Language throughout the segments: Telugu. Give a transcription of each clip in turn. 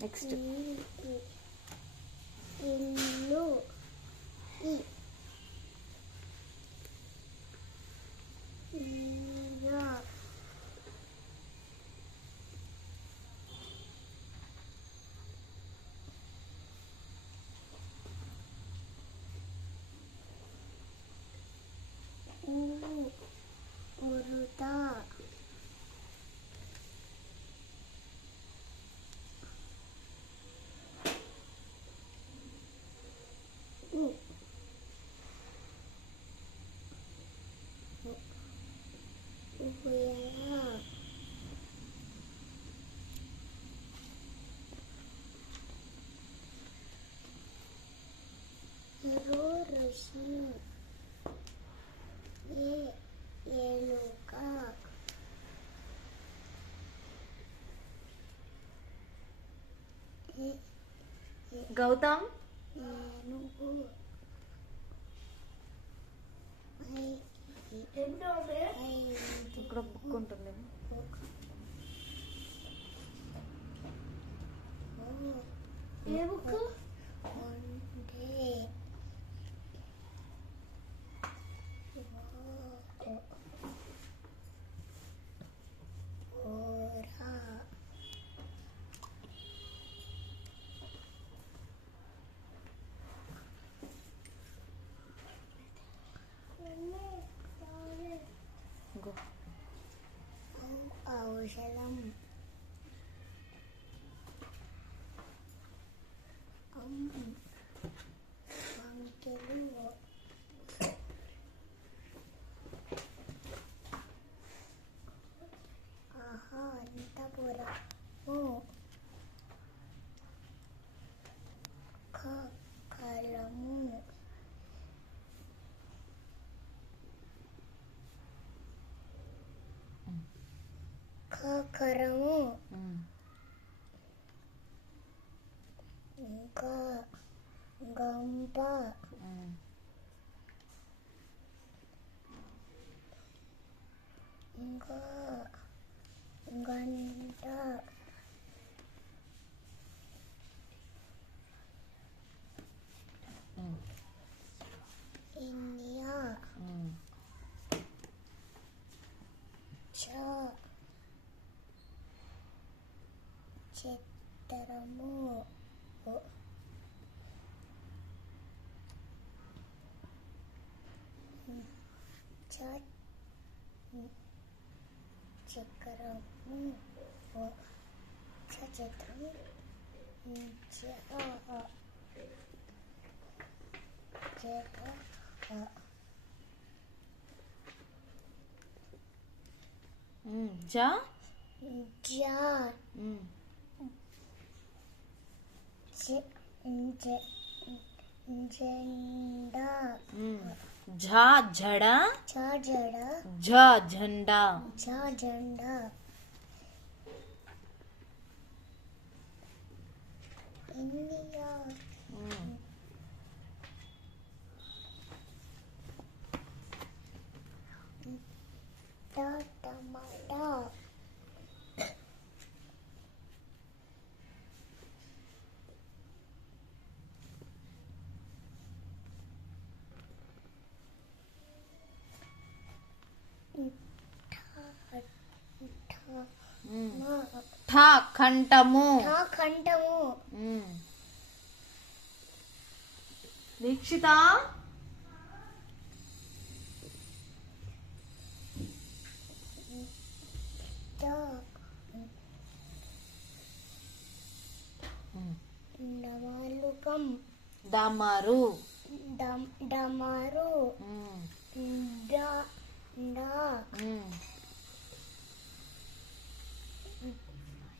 నెక్స్ట్ ఇల్లు ఉరుతా ఋషి ఏలుక గౌతమ్ ఏనుగు ఇక్కడ బుక్ ఉంటుంది. ఏ బుక్ ఉంటే ఓరా గో ఔషధం వంకెలు అంతపురము కలము కరము ఇంకా గంప ఇంకా గంట ఇండియా చిత్రము చక్రము చిత్రం జా జెండా ఝా జడా జడ ఝ జెండా జెండా ఇండియా టమాటా ఠ కంఠము కంఠము దీక్షిత డమాలుకం దమరు డమరు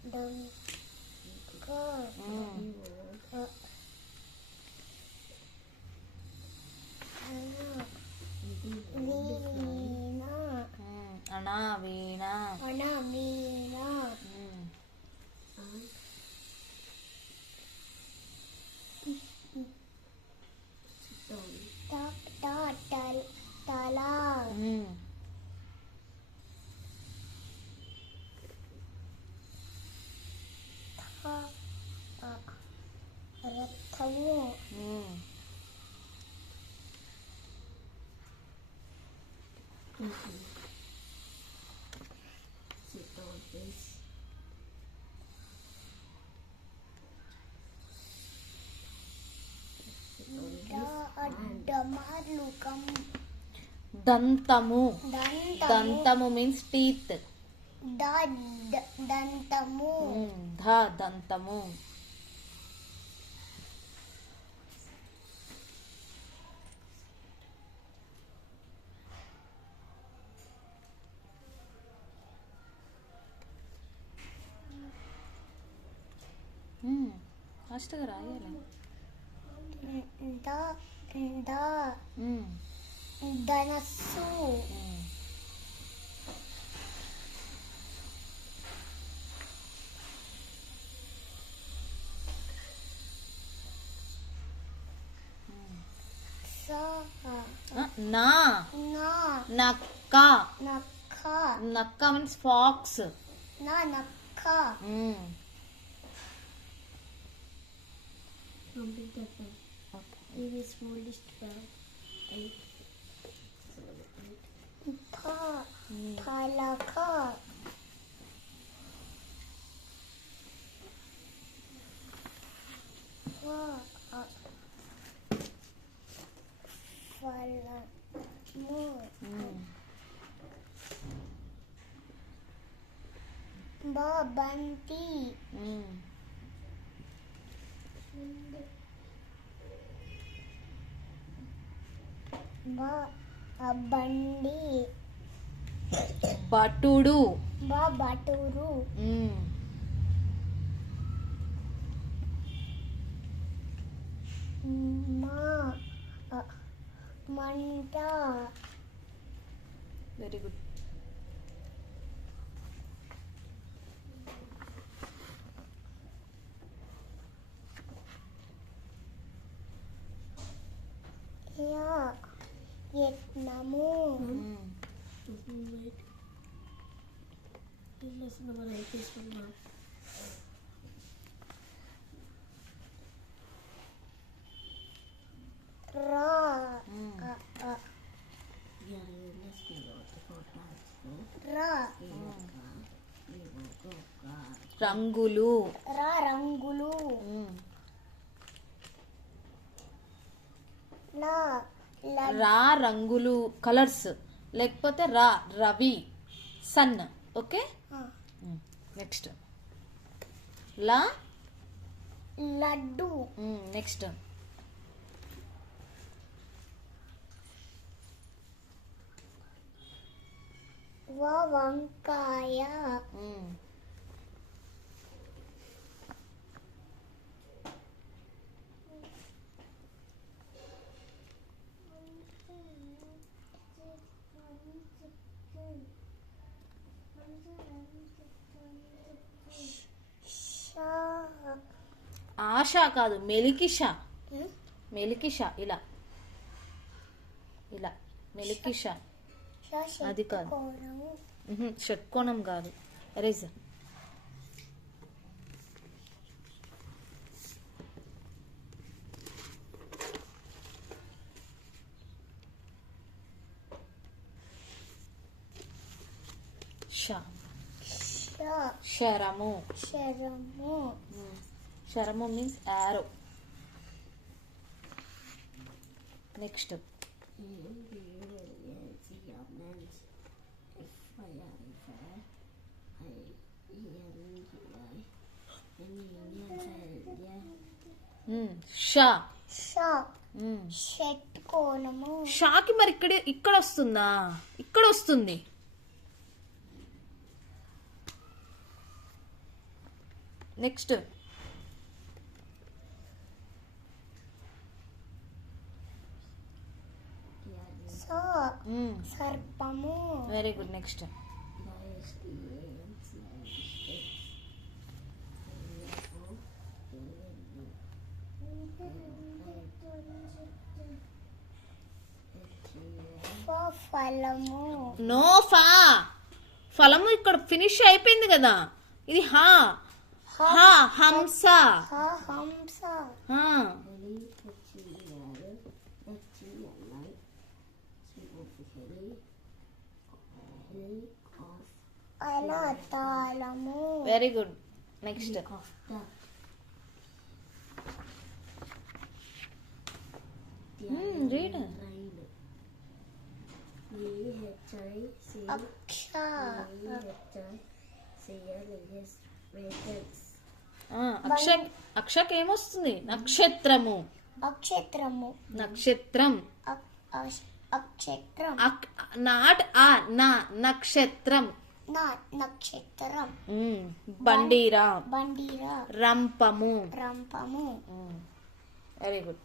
డంక వీణ అనా వీణ వీణ తల రథము డమరుకం దంతము. దంతము దంతము మీన్స్ టీత్. దంతము దంతము. ఫాస్ట్గా రాయాలి. ధనస్సు నా. నక్క. నక్క నక్క మీన్స్ ఫాక్స్. నక్క Maybe smallest bag. పలక ఫలము బంతి బండి బటుడు. బటురు మంట వెరీ గుడ్. యత్నము Wait. This lesson number 8 is from now. రా Yeah, you listen about the podcast. రా రంగులు. రంగులు రా రంగులు కలర్స్, లేకపోతే రా Ravi sun. Okay, next law laddu next వంకాయ ఆశ కాదు, మెలికిష. మెలికిష ఇలా ఇలా మెలికిష. అది కాదు, షట్కోణం కాదు. ఎరేజ్ శరము. శరము మీన్స్ యారో. నెక్స్ట్ షట్కోణము. షాకి మరి ఇక్కడ వస్తుందా? ఇక్కడ వస్తుంది. నెక్స్ట్ సర్పము. Very good. నెక్స్ట్ ఫలము. నో ఫా. ఫలము ఇక్కడ ఫినిష్ అయిపోయింది కదా, ఇది హా. హ హంస. హంస. ఆ, తాళము. Very good. Next read. అక్ష. అక్షకి ఏమొస్తుంది? నక్షత్రము. అక్షత్రము. నక్షత్రం. అక్షత్రం. నాట్ ఆ నా నక్షత్రం. నక్షత్రం. బండిరా. బండిరా. రంపము. రంపము. Very good.